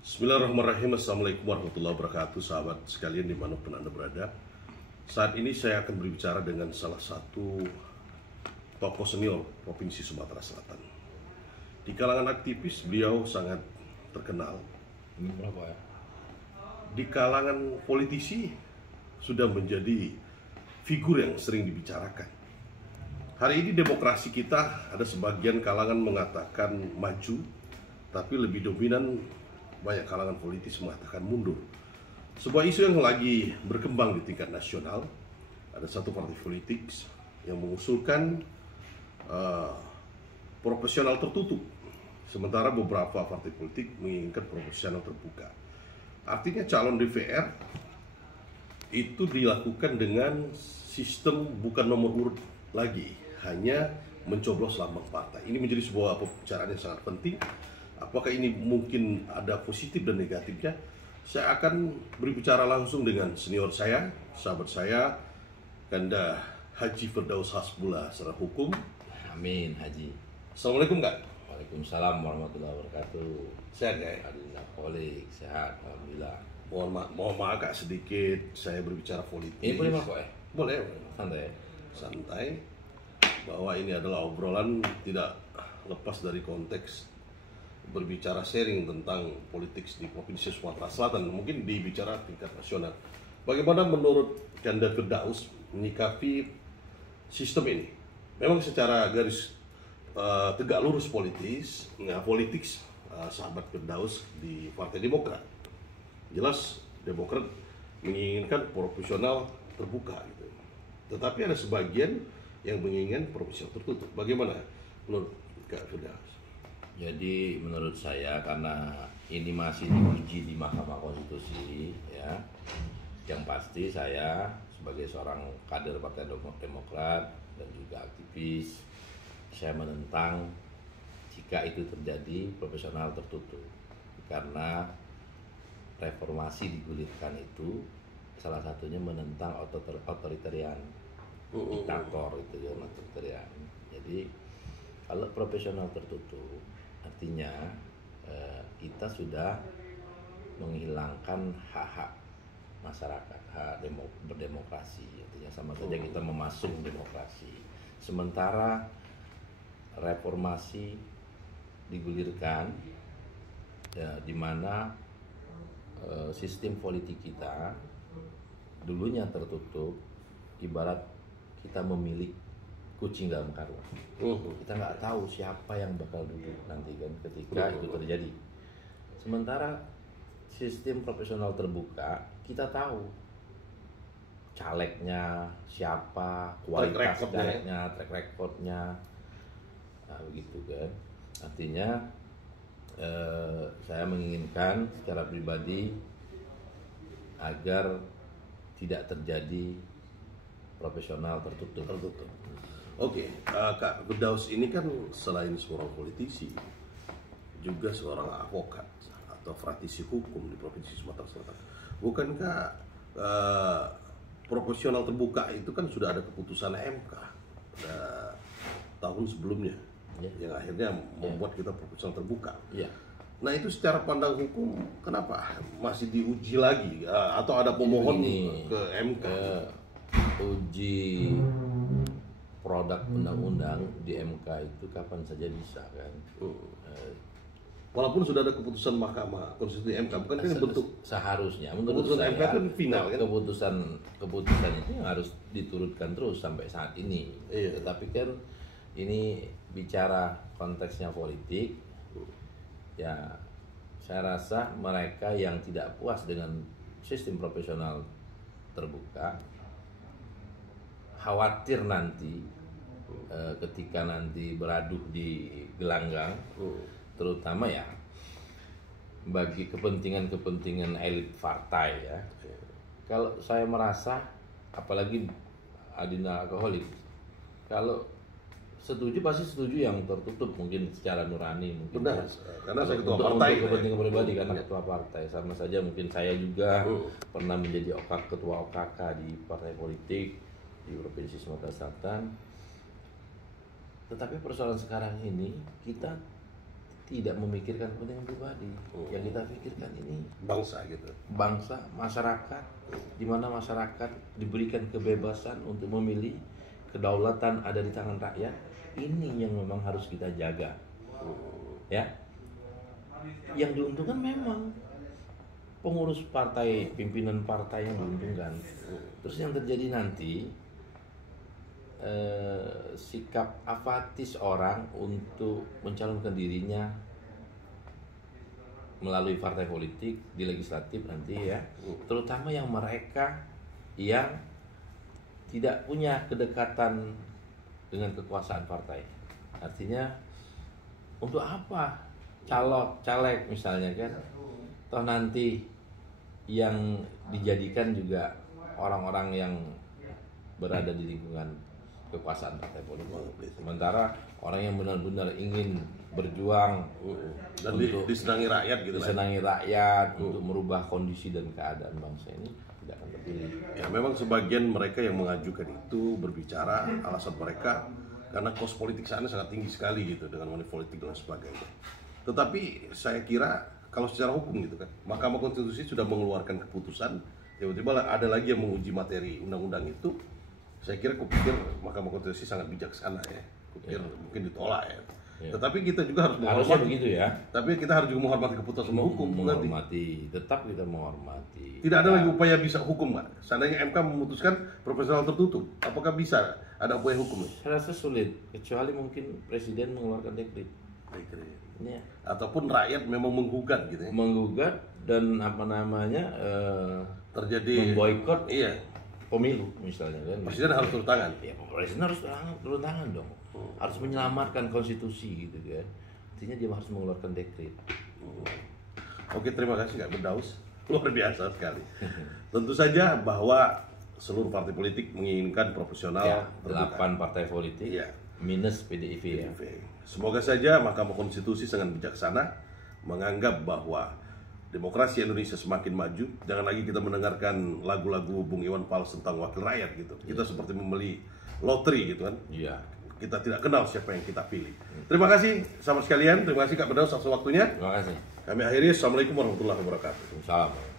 Bismillahirrahmanirrahim. Assalamualaikum warahmatullahi wabarakatuh, sahabat sekalian dimanapun Anda berada. Saat ini saya akan berbicara dengan salah satu tokoh senior Provinsi Sumatera Selatan. Di kalangan aktivis beliau sangat terkenal. Ini berapa ya? Di kalangan politisi sudah menjadi figur yang sering dibicarakan. Hari ini demokrasi kita ada sebagian kalangan mengatakan maju, tapi lebih dominan banyak kalangan politis mengatakan mundur. Sebuah isu yang lagi berkembang di tingkat nasional, ada satu partai politik yang mengusulkan proporsional tertutup, sementara beberapa partai politik menginginkan proporsional terbuka. Artinya calon DPR itu dilakukan dengan sistem bukan nomor urut lagi, hanya mencoblos lambang partai. Ini menjadi sebuah pembicaraan yang sangat penting. Apakah ini mungkin ada positif dan negatifnya? Saya akan berbicara langsung dengan senior saya, sahabat saya, Ganda Haji Firdaus Hasbullah secara hukum. Amin, Haji. Assalamualaikum, Kak. Waalaikumsalam warahmatullahi wabarakatuh. Sehat, Kak? Alhamdulillah, polik, sehat, alhamdulillah. Mohon maaf, Kak, sedikit saya berbicara politis. Ini boleh kok Boleh. Santai. Santai. Bahwa ini adalah obrolan tidak lepas dari konteks berbicara sharing tentang politik di Provinsi Sumatera Selatan, mungkin dibicara tingkat nasional. Bagaimana menurut Ganda Firdaus menyikapi sistem ini? Memang secara garis tegak lurus politis, sahabat Firdaus di Partai Demokrat, jelas Demokrat menginginkan proporsional terbuka gitu. Tetapi ada sebagian yang menginginkan proporsional tertutup. Bagaimana menurut Kak Firdaus? Jadi menurut saya karena ini masih diuji di Mahkamah Konstitusi, ya, yang pasti saya sebagai seorang kader Partai Demokrat dan juga aktivis, saya menentang jika itu terjadi proporsional tertutup, karena reformasi digulirkan itu salah satunya menentang otoritarian, diktator itu ya, otoritarian. Jadi kalau proporsional tertutup artinya kita sudah menghilangkan hak-hak masyarakat, hak berdemokrasi. Artinya sama saja kita memasung demokrasi. Sementara reformasi digulirkan, ya, di mana sistem politik kita dulunya tertutup, ibarat kita memilih kucing dalam karung. Kita nggak tahu siapa yang bakal duduk nanti kan ketika itu terjadi. Sementara sistem proporsional terbuka, kita tahu calegnya siapa, kualitas calegnya, track recordnya, nah, begitu kan. Artinya saya menginginkan secara pribadi agar tidak terjadi proporsional tertutup. Oke, Kak Firdaus ini kan selain seorang politisi, juga seorang advokat atau praktisi hukum di Provinsi Sumatera Selatan. Bukankah proporsional terbuka itu kan sudah ada keputusan MK pada tahun sebelumnya, yang akhirnya membuat kita proporsional terbuka. Nah itu secara pandang hukum, kenapa masih diuji lagi atau ada pemohon ke MK? Uji produk undang-undang di MK itu kapan saja bisa kan. Walaupun sudah ada keputusan Mahkamah Konstitusi MK, bukan kan bentuk seharusnya menurut keputusan saya MK kan final kan. Keputusan itu yang harus diturutkan terus sampai saat ini. Tetapi kan ini bicara konteksnya politik, ya saya rasa mereka yang tidak puas dengan sistem proporsional terbuka khawatir nanti ketika nanti beradu di gelanggang, terutama ya bagi kepentingan elit partai ya. Kalau saya merasa, apalagi Adina alkoholik, kalau setuju pasti setuju yang tertutup, mungkin secara nurani mungkin. Benar, karena saya ketua untuk partai. Kepentingan pribadi karena ketua partai, sama saja mungkin saya juga pernah menjadi ketua OKK di partai politik di Provinsi Sumatera Selatan. Tetapi persoalan sekarang ini kita tidak memikirkan kepentingan pribadi. Yang kita pikirkan ini Bangsa gitu. bangsa, masyarakat, di mana masyarakat diberikan kebebasan untuk memilih, kedaulatan ada di tangan rakyat. Ini yang memang harus kita jaga. Ya. Yang diuntungkan memang pengurus partai, pimpinan partai yang diuntungkan. Terus yang terjadi nanti sikap apatis orang untuk mencalonkan dirinya melalui partai politik di legislatif nanti ya, terutama yang mereka yang tidak punya kedekatan dengan kekuasaan partai. Artinya untuk apa caleg misalnya kan, toh nanti yang dijadikan juga orang-orang yang berada di lingkungan kekuasaan partai politik. Sementara orang yang benar-benar ingin berjuang Dan untuk disenangi rakyat gitu lah. disenangi rakyat untuk merubah kondisi dan keadaan bangsa ini tidak akan terpilih. Ya memang sebagian mereka yang mengajukan itu berbicara alasan mereka karena kos politik sana sangat tinggi sekali gitu dengan money politik dan sebagainya. Tetapi saya kira kalau secara hukum gitu kan, Mahkamah Konstitusi sudah mengeluarkan keputusan, tiba-tiba ada lagi yang menguji materi undang-undang itu. Saya kira kupikir Mahkamah Konstitusi sangat bijaksana ya. Kupikir mungkin ditolak ya. Tetapi kita juga harus Harusnya menghormati. begitu ya. Tapi kita harus juga menghormati keputusan hukum. Nanti. Menghormati, tetap kita menghormati. Tidak ada lagi upaya bisa hukum, Pak. Seandainya MK memutuskan proporsional tertutup, apakah bisa ada upaya hukum? Saya rasa sulit, kecuali mungkin presiden mengeluarkan dekret. Ya. Ataupun rakyat memang menggugat gitu ya. Menggugat dan apa namanya Terjadi memboikot iya. pemilu misalnya kan. Presiden harus turun tangan. Ya, presiden harus turun tangan dong. Harus menyelamatkan konstitusi gitu kan. Artinya dia harus mengeluarkan dekret. Oke, terima kasih Kak Firdaus. Luar biasa sekali. Tentu saja bahwa seluruh partai politik menginginkan proporsional Ya, terbuka. 8 partai politik Iya. minus PDIP ya. Semoga saja Mahkamah Konstitusi sangat bijaksana menganggap bahwa demokrasi Indonesia semakin maju. Jangan lagi kita mendengarkan lagu-lagu Bung Iwan Fals tentang wakil rakyat gitu. Kita seperti membeli lotre gitu kan. Iya. Kita tidak kenal siapa yang kita pilih. Terima kasih sahabat sekalian. Terima kasih Kak Firdaus atas waktunya. Terima kasih. Kami akhiri. Assalamualaikum warahmatullahi wabarakatuh. Salam.